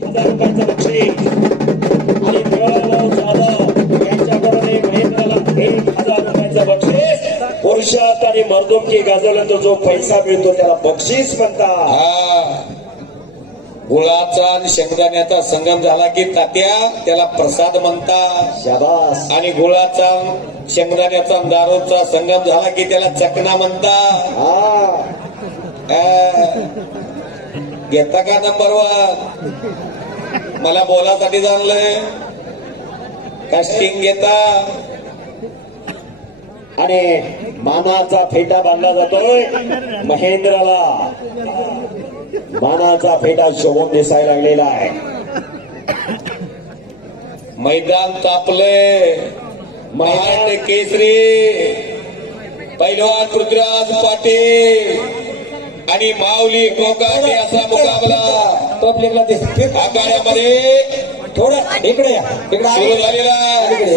रुपयाचं बक्षीस आणि देवराव जाधव यांच्याकडून महेंद्रला 1000 रुपयाचं बक्षीस. पुरुषात आणि मर्दुमकी गाजवल्यानंतर जो पैसा मिळतो त्याला बक्षीस म्हणतात. गुळाचा आणि शेंगदाण्याचा संगम झाला की तात्या त्याला प्रसाद म्हणतात. शाबास. आणि गुळाचा शेंगदाण्याचा दारूचा संगम झाला की त्याला चकना म्हणतात. घेता का नंबर 1? मला बोलासाठी जाणलंय कास्टिंग घेता. आणि मानाचा फेटा बांधला जातोय महेंद्राला. मानाचा फेटा शोभून दिसायला लागलेला आहे. मैदान तापले. महाराष्ट्र केसरी पैलवान पृथ्वीराज पाटील आणि माऊली कोकाटे असा मुकाबला पब्लिकला दिसते आखाड्यामध्ये थोडं इकडे या. इकडे सुरू झालेला आहे.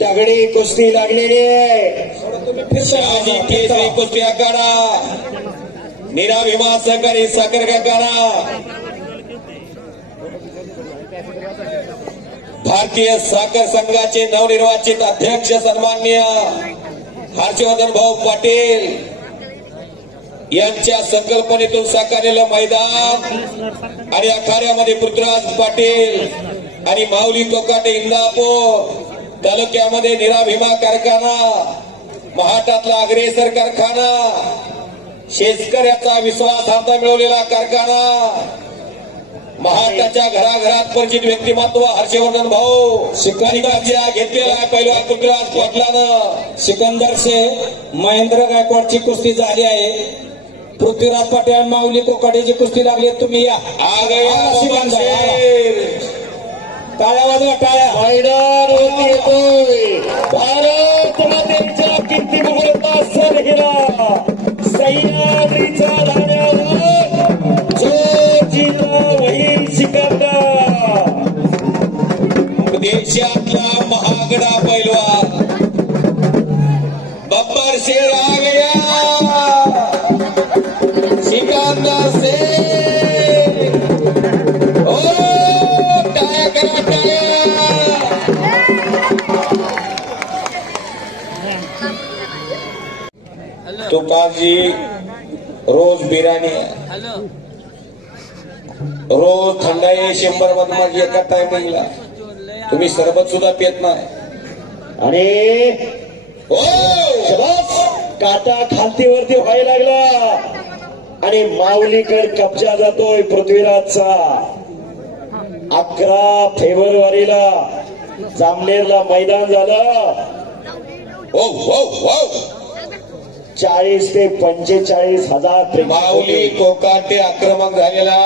तगडी कुस्ती लागलेली आहे. शहाजी केसरी कुस्ती आखाडा नीरा भीमा सहकारी साखर कारखाना भारतीय साखर संघाचे नवनिर्वाचित अध्यक्ष सन्माननीय हर्षवर्धन भाऊ पाटील यांच्या संकल्पनेतून साकारलेलं मैदान आणि आखाड्यामध्ये पृथ्वीराज पाटील आणि माऊली कोकाटे इंदापूर तालुक्यामध्ये नीरा भीमा कारखाना महाराष्ट्रातला अग्रेसर कारखाना शेतकऱ्याचा विश्वासार्थ मिळवलेला कारखाना महाराष्ट्राच्या घराघरात परिचित व्यक्तिमत्व हर्षवर्धन भाऊ शिकंदरच्या घेतलेला पहिला पृथ्वीराज पाटलानं. सिकंदर से महेंद्र गायकवाडची कुस्ती झाली आहे. पृथ्वीराज पाटील आणि माऊली कोकाटेची कुस्ती लागली. तुम्ही या. टाळ्या वाजवा टाळ्या. मैदान होती येतोय भारत मातेच्या कीर्तिमुहूर्ता सण गेला. सह्याद्रीच्या धाण्यावर जो जिल्हा वही सिकंदर. देशातला महागडा पैलवान बब्बर शेर आ गया. सिकंदर से टाळ्या करा टाळ्या. तुकाजी रोज बिर्याणी रोज थंडाई 100 मधमाशी एका टायमिंगला. तुम्ही सरबत सुद्धा पित नाही. आणि काटा खालतीवरती व्हायला लागला आणि माऊलीकडे कब्जा जातोय पृथ्वीराजचा. 11 फेब्रुवारीला जामनेरला मैदान झालं. 40 ते 45 हजार माऊली कोकाटे आक्रमक झालेला.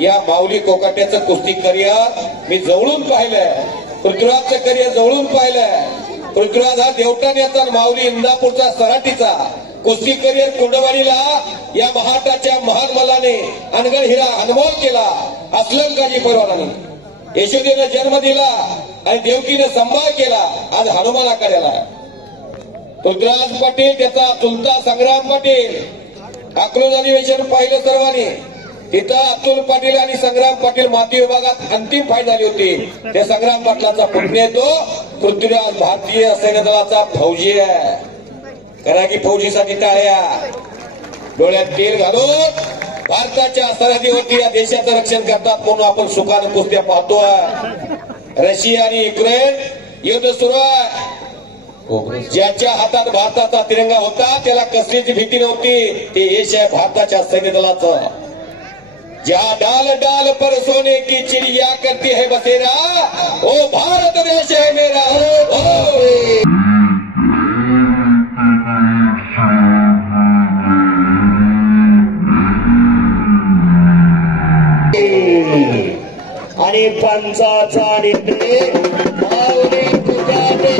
या माऊली कोकाट्याचं कुस्ती करिअर मी जवळून पाहिलंय. पृथ्वीराजचं करिअर जवळून पाहिलंय. पृथ्वीराज हा देवटाण्याचा माऊली इंदापूरचा सराटीचा कुस्ती करिअर कुंडवाडीला या महाराष्ट्राच्या महान मल्लाने अनगढ हिरा अनमोल केला. अस्लम गाजी पैलवानाने यशोदेनं जन्म दिला आणि देवकीनं सांभाळ केला. आज हनुमान आखाड्याला पृथ्वीराज पाटील त्याचा चुलता संग्राम पाटील. अकलूज अधिवेशन पाहिलं सर्वांनी. तिथं अतुल पाटील आणि संग्राम पाटील माती विभागात अंतिम फाईट झाली होती. त्या संग्राम पाटलाचा पुण्य तो पृथ्वीराज भारतीय सैन्य दलाचा फौजी आहे. करा की फौजीसाठी टाळ्या. डोळ्यात तेल घालून भारताच्या सरहदीवरती या देशाचं रक्षण करतात म्हणून आपण सुखानं कुस्त्या पाहतोय. रशिया आणि युक्रेन युद्ध सुरू आहे. ज्याच्या हातात भारताचा तिरंगा होता त्याला कसलीची भीती नव्हती. ते यश आहे भारताच्या सैन्य दलाचं. ज्या डाल डाल पर सोने की चिड़िया करती है बसेरा ओ भारत देश है मेरा. आणि पंचाचा निर्णय माऊली कोकाटे